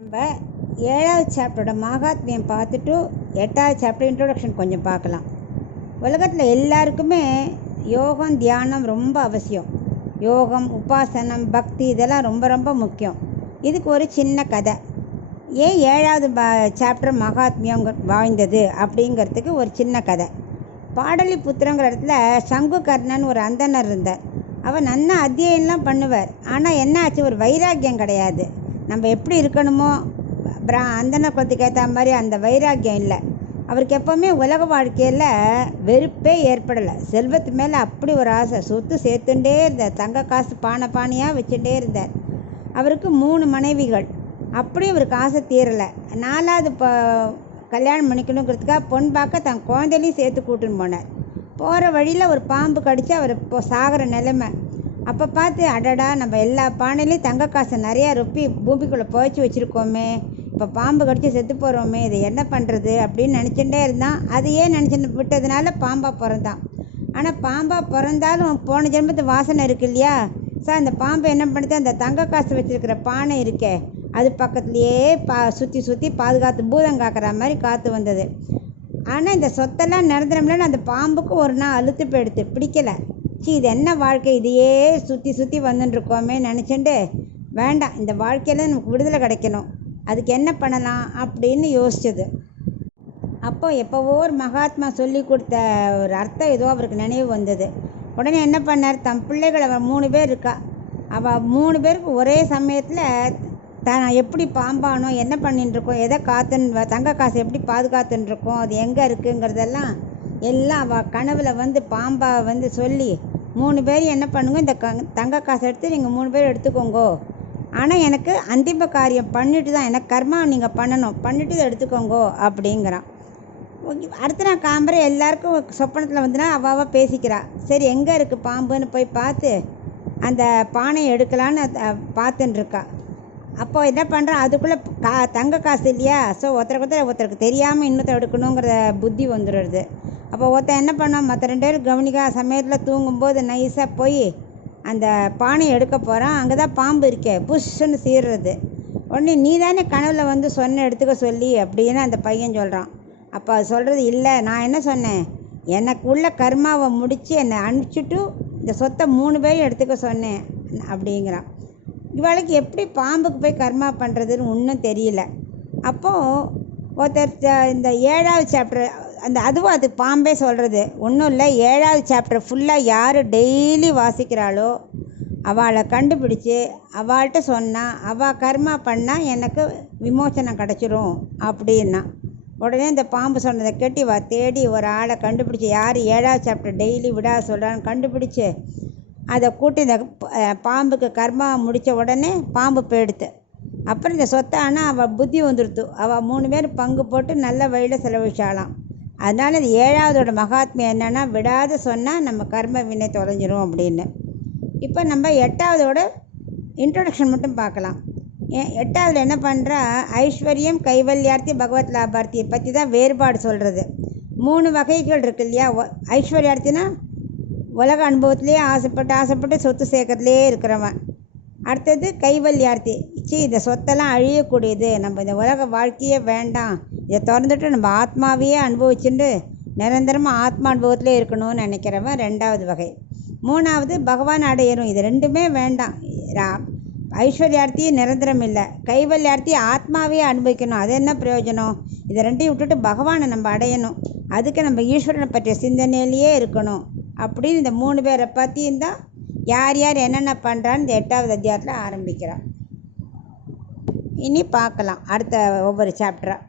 நம்ம 7வது சாப்டரோட மகாத்மியம் பார்த்துட்டு 8வது சாப்டர் இன்ட்ரோடக்ஷன் கொஞ்சம் பார்க்கலாம். உலகத்தில் எல்லாருக்குமே யோகம் தியானம் ரொம்ப அவசியம். யோகம் உபாசனம் பக்தி இதெல்லாம் ரொம்ப ரொம்ப முக்கியம். இதுக்கு ஒரு சின்ன கதை. ஏன் 7வது சாப்டர் மகாத்மியம் வாழ்ந்தது அப்படிங்கிறதுக்கு ஒரு சின்ன கதை. பாடலிபுத்திரங்கிற இடத்துல சங்குகர்ணன் ஒரு அந்தனர் இருந்தார். அவர் நன்னா அத்தியனம்லாம் பண்ணுவார். ஆனால் என்ன ஆச்சு, ஒரு வைராக்கியம் கிடையாது. நம்ம எப்படி இருக்கணுமோ அந்தன குலத்துக்கு ஏற்ற மாதிரி அந்த வைராக்கியம் இல்லை அவருக்கு. எப்போவுமே உலக வாழ்க்கையில் வெறுப்பே ஏற்படலை. செல்வத்து மேலே அப்படி ஒரு ஆசை. சொத்து சேர்த்துட்டே இருந்தார். தங்க காசு பானை பானையாக வச்சுட்டே இருந்தார். அவருக்கு 3 மனைவிகள். அப்படியும் அவருக்கு ஆசை தீரலை. 4வது கல்யாணம் பண்ணிக்கணுங்கிறதுக்காக பொன் பார்க்க தன் குழந்தையிலையும் சேர்த்து கூட்டுன்னு போனார். போகிற வழியில் ஒரு பாம்பு கடித்து அவர் இப்போ சாகிற நிலைமை. அப்போ பார்த்து, அடடா, நம்ம எல்லா பானையிலையும் தங்க காசை நிறையா ரொப்பி பூமிக்குள்ளே புதைச்சி வச்சுருக்கோமே, இப்போ பாம்பு கடிச்சு செத்து போகிறோமே, இதை என்ன பண்ணுறது அப்படின்னு நினச்சிட்டே இருந்தான். அதையே நினச்சிட்டு விட்டதுனால பாம்பாக பிறந்தான். ஆனால் பாம்பாக பிறந்தாலும் போன ஜென்மத்து வாசனை இருக்கு இல்லையா. சார், அந்த பாம்பு என்ன பண்ணுது, அந்த தங்க காசு வச்சுருக்கிற பானை இருக்கே அது பக்கத்துலேயே சுற்றி சுற்றி பாதுகாத்து பூதம் காக்கிற மாதிரி காற்று வந்தது. ஆனால் இந்த சொத்தெல்லாம் நிரந்தரம்லன்னு அந்த பாம்புக்கு ஒரு நாள் அழுத்து போயிடுத்து, பிடிக்கலை. இது என்ன வாழ்க்கை, இதையே சுற்றி சுற்றி வந்துட்டுருக்கோமே நினச்சிட்டு, வேண்டாம், இந்த வாழ்க்கையில் நமக்கு விடுதலை கிடைக்கணும், அதுக்கு என்ன பண்ணலாம் அப்படின்னு யோசிச்சது. அப்போ எப்போவோ ஒரு மகாத்மா சொல்லி கொடுத்த ஒரு அர்த்தம் ஏதோ அவருக்கு நினைவு வந்தது. உடனே என்ன பண்ணார், தன் பிள்ளைகள் அவள் 3 பேர் இருக்கா. அவள் 3 பேருக்கு ஒரே சமயத்தில் தான் எப்படி பாம்பானோ, என்ன பண்ணிட்டுருக்கோம், எதை காத்துன்னு, தங்க காசு எப்படி பாதுகாத்துட்டுருக்கோம், அது எங்கே இருக்குங்கிறதெல்லாம் எல்லாம் அவள் கனவில் வந்து பாம்பா வந்து சொல்லி, 3 பேரும் என்ன பண்ணுங்க, இந்த தங்க காசை எடுத்து நீங்கள் 3 பேர் எடுத்துக்கோங்கோ, ஆனால் எனக்கு அந்திம காரியம் பண்ணிட்டு தான், எனக்கு கர்மா நீங்கள் பண்ணணும், பண்ணிவிட்டு இதை எடுத்துக்கோங்கோ அப்படிங்கிறான். அடுத்த நாள் காம்பரை எல்லாருக்கும் சொப்பனத்தில் வந்துன்னா அவள் பேசிக்கிறா. சரி, எங்கே இருக்குது பாம்புன்னு போய் பார்த்து அந்த பானையை எடுக்கலான்னு பார்த்துட்டுருக்கா. அப்போ என்ன பண்ணுறான், அதுக்குள்ளே தங்க காசு இல்லையா. ஸோ ஒருத்தருக்கு தெரியாமல் இன்னொருத்தர் எடுக்கணுங்கிற புத்தி வந்துடுறது. அப்போ ஒருத்தன் என்ன பண்ணான், மற்ற 2 பேரும் கவனிக்காத சமயத்தில் தூங்கும்போது நைஸாக போய் அந்த பானையை எடுக்க போகிறான். அங்கே தான் பாம்பு இருக்கே, புஷ்ஷுன்னு சீர்றது. உடனே நீ தானே கனவில் வந்து சொன்ன எடுத்துக்க சொல்லி அப்படின்னு அந்த பையன் சொல்கிறான். அப்போ அது சொல்கிறது, இல்லை, நான் என்ன சொன்னேன், எனக்கு உள்ள கர்மாவை முடித்து என்னை அனுப்பிச்சிட்டு இந்த சொத்தை 3 பேரும் எடுத்துக்க சொன்னேன் அப்படிங்கிறான். இவளுக்கு எப்படி பாம்புக்கு போய் கர்மா பண்ணுறதுன்னு ஒன்றும் தெரியல. அப்போது ஒருத்தர் இந்த 7வது சாப்டர் அதுவும் அது பாம்பே சொல்கிறது ஒன்றும் இல்லை. 7வது சாப்டர் ஃபுல்லாக யார் டெய்லி வாசிக்கிறாளோ அவளை கண்டுபிடிச்சி அவள்கிட்ட சொன்னால், அவள் கர்மா பண்ணால் எனக்கு விமோசனம் கிடச்சிரும் அப்படின்னா. உடனே இந்த பாம்பு சொன்னதை கேட்டு தேடி ஒரு ஆளை கண்டுபிடிச்சி, யார் 7வது சாப்டர் டெய்லி விடாத சொல்கிறான்னு கண்டுபிடிச்சி அதை கூட்டி இந்த பாம்புக்கு கர்மா முடித்த உடனே பாம்பு போயிடுத்து. அப்புறம் இந்த சொத்தை ஆனால் அவள் புத்தி வந்துடுத்து. அவள் 3 பேர் பங்கு போட்டு நல்ல வழியில் செலவழிச்சாலாம். அதனால் இது 7வதோட மகாத்மியம் என்னென்னா, விடாத சொன்னால் நம்ம கர்ம வினை தொலைஞ்சிரும் அப்படின்னு. இப்போ நம்ம 8வதோட இன்ட்ரொடக்ஷன் மட்டும் பார்க்கலாம். 8வதில் என்ன பண்ணுறா, ஐஸ்வர்யம் கைவல்யார்த்தி பகவத் லாபார்த்தியை பற்றி தான் வேறுபாடு சொல்கிறது. 3 வகைகள் இருக்கு இல்லையா. ஐஸ்வர்யார்த்தினா உலக அனுபவத்திலே ஆசைப்பட்டு சொத்து சேர்க்கறதுலே இருக்கிறவன். அடுத்தது கைவல்யார்த்தி, இந்த சொத்தெல்லாம் அழியக்கூடியது, நம்ம இந்த உலக வாழ்க்கையே வேண்டாம், இதை திறந்துட்டு நம்ம ஆத்மாவையே அனுபவிச்சுட்டு நிரந்தரமாக ஆத்மா அனுபவத்திலே இருக்கணும்னு நினைக்கிறவன் 2வது வகை. 3வது பகவான் அடையணும், இது 2மே வேண்டாம். ஐஸ்வர்யார்த்தி நிரந்தரம் இல்லை, கைவல்யார்த்தி ஆத்மாவே அனுபவிக்கணும், அது என்ன பிரயோஜனம், இதை 2ஐயும் விட்டுட்டு பகவானை நம்ம அடையணும், அதுக்கு நம்ம ஈஸ்வரனை பற்றிய சிந்தனையிலேயே இருக்கணும் அப்படின்னு இந்த 3 பேரை பற்றியும் தான் யார் யார் என்னென்ன பண்ணுறான்னு இந்த 8வது அத்தியாயத்தில் ஆரம்பிக்கிறான். இனி பார்க்கலாம் அடுத்த ஒவ்வொரு சாப்டராக.